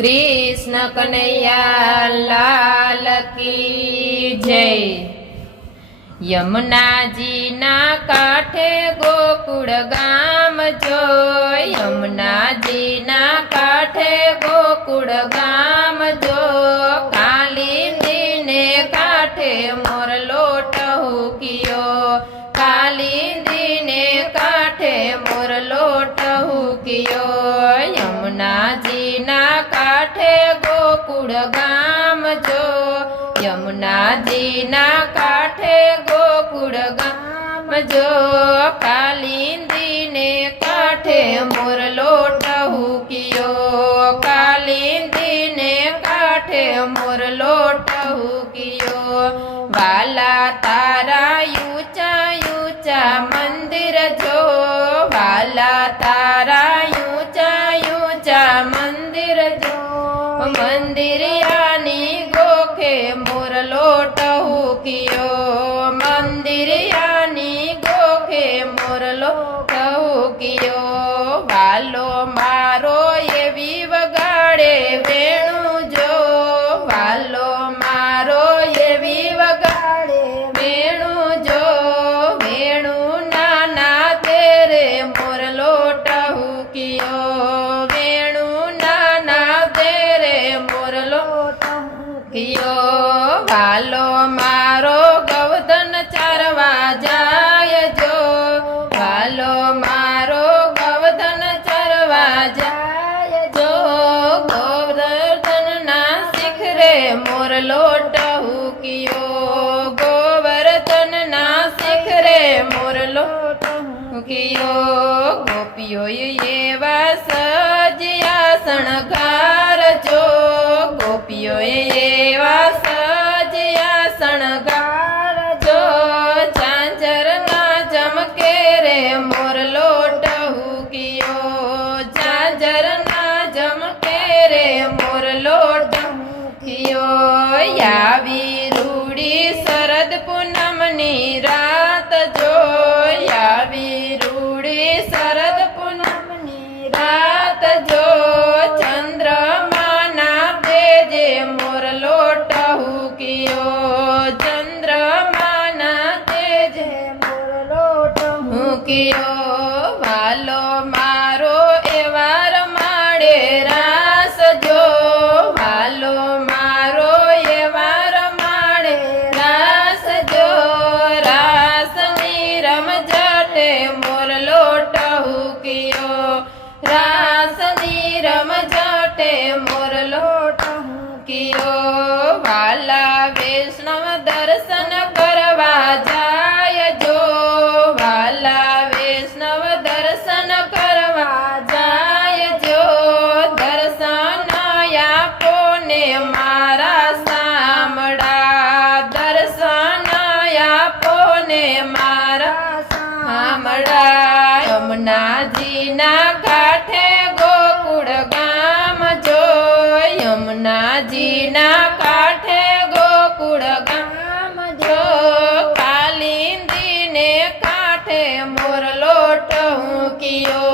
कृष्ण कन्हैया लाल की जय। यमुना जी ना काठे गोकुळ गाम जो, यमुना जी ना काठे गोकुळ गाम जो, कालिंदी ने काठे मोरलो टहूकियो, कालिंदी ने काठे मोरलो टहूकियो। यमुना जी ना काठे गोकुळ गाम जो, यमुना जी ना काठे गोकुळ गाम जो, कालिंदी ने काठे मोरलो टहूकियो, कालिंदी ने काठे मोरलो टहूकियो। वाला तारा ऊंचा ऊंचा मंदिर जो, वाला तारा ऊंचा ऊंचा मंदिर जो, मंदिर यानी गोखे मोरलो टहूकियो, मंदिर यानी गोखे मोरलो टहूकियो। वालो मारो एवी वगाड़े वेणु जो, वालो मारो एवी वगाड़े वेणु जो, वेणु नाना तेरे मोरलो टहूकियो, वेणु नाना तेरे मोरलो टहूकियो। वालो मारो गवधन चारवा जाय जो, वालो मारो गवधन चारवा जाय जो, गोवर्धन ना शिखरे मोरलो टहूकियो, गोवर्धन ना शिखरे मोरलो टहूकियो। गोपियो एवा सजिया शणगार जो, गोपियो एवा सजिया शणगार जो, झांझर ना चमके रे मोरलो टहूकियो, झांझर ना चमके रे मोरलो टहूकियो। यावी रूड़ी शरद पूनमनी रात जो, यावी रूड़ी शरद पूनमनी रात जो, चंद्रमा ना तेजे मोरलो टहूकियो, चंद्रमा ना तेजे मोरलो टहूकियो। वालो मारो एवार माड़े रास जो, वालो मारो एवार माड़े रास जो, रास नीरम जटे मोरलो टहूकियो, रास नीरम जटे मोरलो टहूकियो। वाला वैष्णव दर्शन करवा जाय जो, वाला वैष्णव दर्शन करवा जाय जो, दर्शन आपो ने मारा सामड़ा, दर्शन आपो ने मारा सामड़ा। यमुना जी ना काठे गोकुळ गाम जो, यमुना जी ना काठे गोकुळ गाम जो, कालिंदी ने काठे मोरलो टहूकियो,